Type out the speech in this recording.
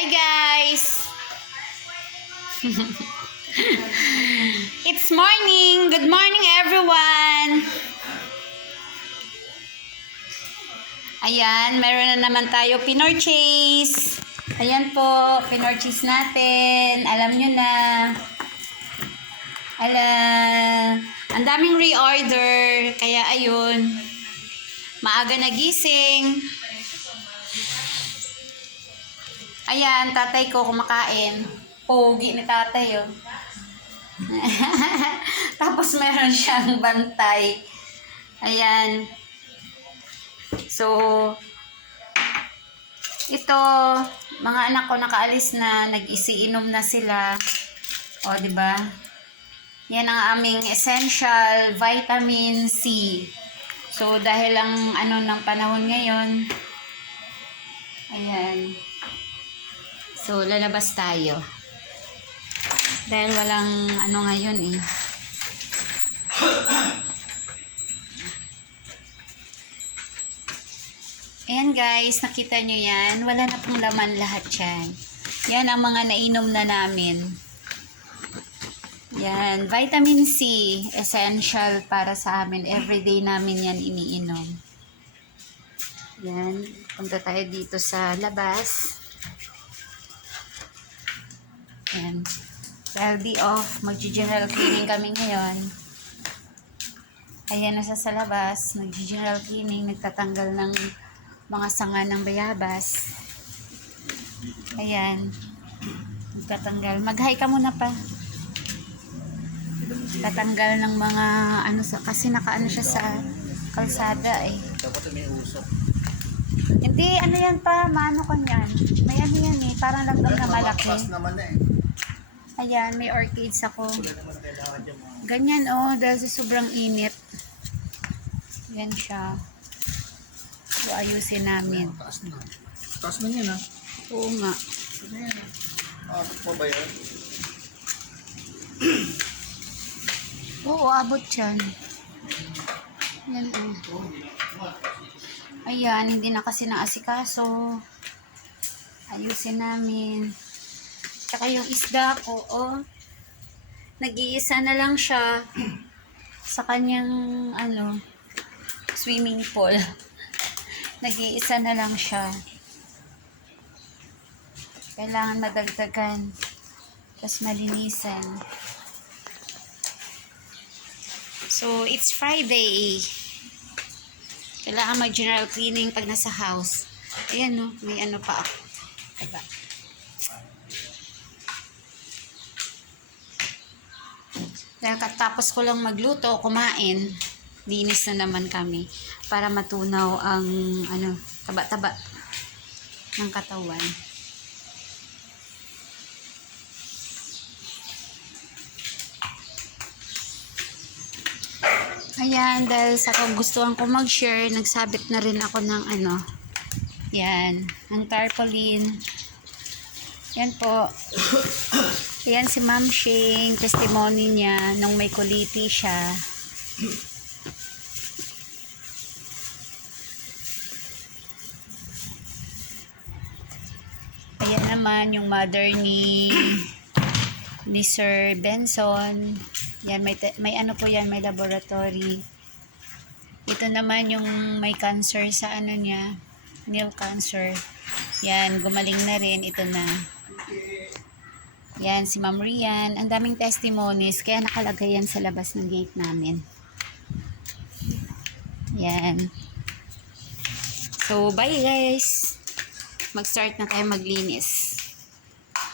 Hi guys! It's morning! Good morning everyone! Ayan, meron na naman tayo pinorchase. Ayan po, pinorchase natin. Alam nyo na. Ang daming reorder. Kaya ayun, maaga nagising. Ayan, tatay ko kumakain. Pogi ni tatay yun. Tapos meron siyang bantay. Ayan. So, ito, mga anak ko nakaalis na, nag-isiinom na sila. O, di ba? Yan ang aming essential vitamin C. So, dahil ang ng panahon ngayon, ayan. So, lalabas tayo. Dahil walang ngayon eh. Ayan guys, nakita nyo yan. Wala na pong laman lahat yan. Yan ang mga nainom na namin. Yan, vitamin C. Essential para sa amin. Everyday namin yan iniinom. Yan, punta tayo dito sa labas. Yan. Dahil di off, mag-general cleaning kami ngayon. Ayan, nasa sa labas, mag-general cleaning, nagtatanggal ng mga sanga ng bayabas. Ayan. Nagtatanggal. Mag-hi ka muna pa. Tatanggal ng mga kasi nakaano siya sa kalsada eh. Dapat may usok. Hindi, yan pa, maano ko yan. May yan eh, parang langgam na malaki. Naman na eh. Ayan, may orchids ako. Wala naman na kailangan yung mga... Ganyan dahil sa sobrang init. Yan siya. So, ayusin namin. Taas na. Taas na yan ha. Oo nga. Ano yan ha? Abot pa ba yan? Oo, abot yan. Yan Ayan, hindi na kasi naasikaso. Ayusin namin. Tsaka yung isda ko, nag-iisa na lang siya sa kanyang, swimming pool. Nag-iisa na lang siya. Kailangan madagdagan. Tapos malinisan. So, it's Friday. Kailangan mag-general cleaning pag nasa house. Ayan may pa ako. Diba? Dahil katapos ko lang magluto, kumain, linis na naman kami para matunaw ang taba-taba ng katawan. Ayan, dahil sa kagustuhan ko mag-share, nagsabit na rin ako ng yan, ng tarpaulin. Yan po. Ayan si Ma'am Shing, testimony niya nung may kuliti siya. Ayan naman yung mother ni Sir Benson. Yan, may po yan, may laboratory. Ito naman yung may cancer sa niya, nail cancer. Yan, gumaling na rin, ito na. Yan, si Ma'am Rian. Ang daming testimonies, kaya nakalagay yan sa labas ng gate namin. Yan. So, bye guys. Mag-start na tayo maglinis.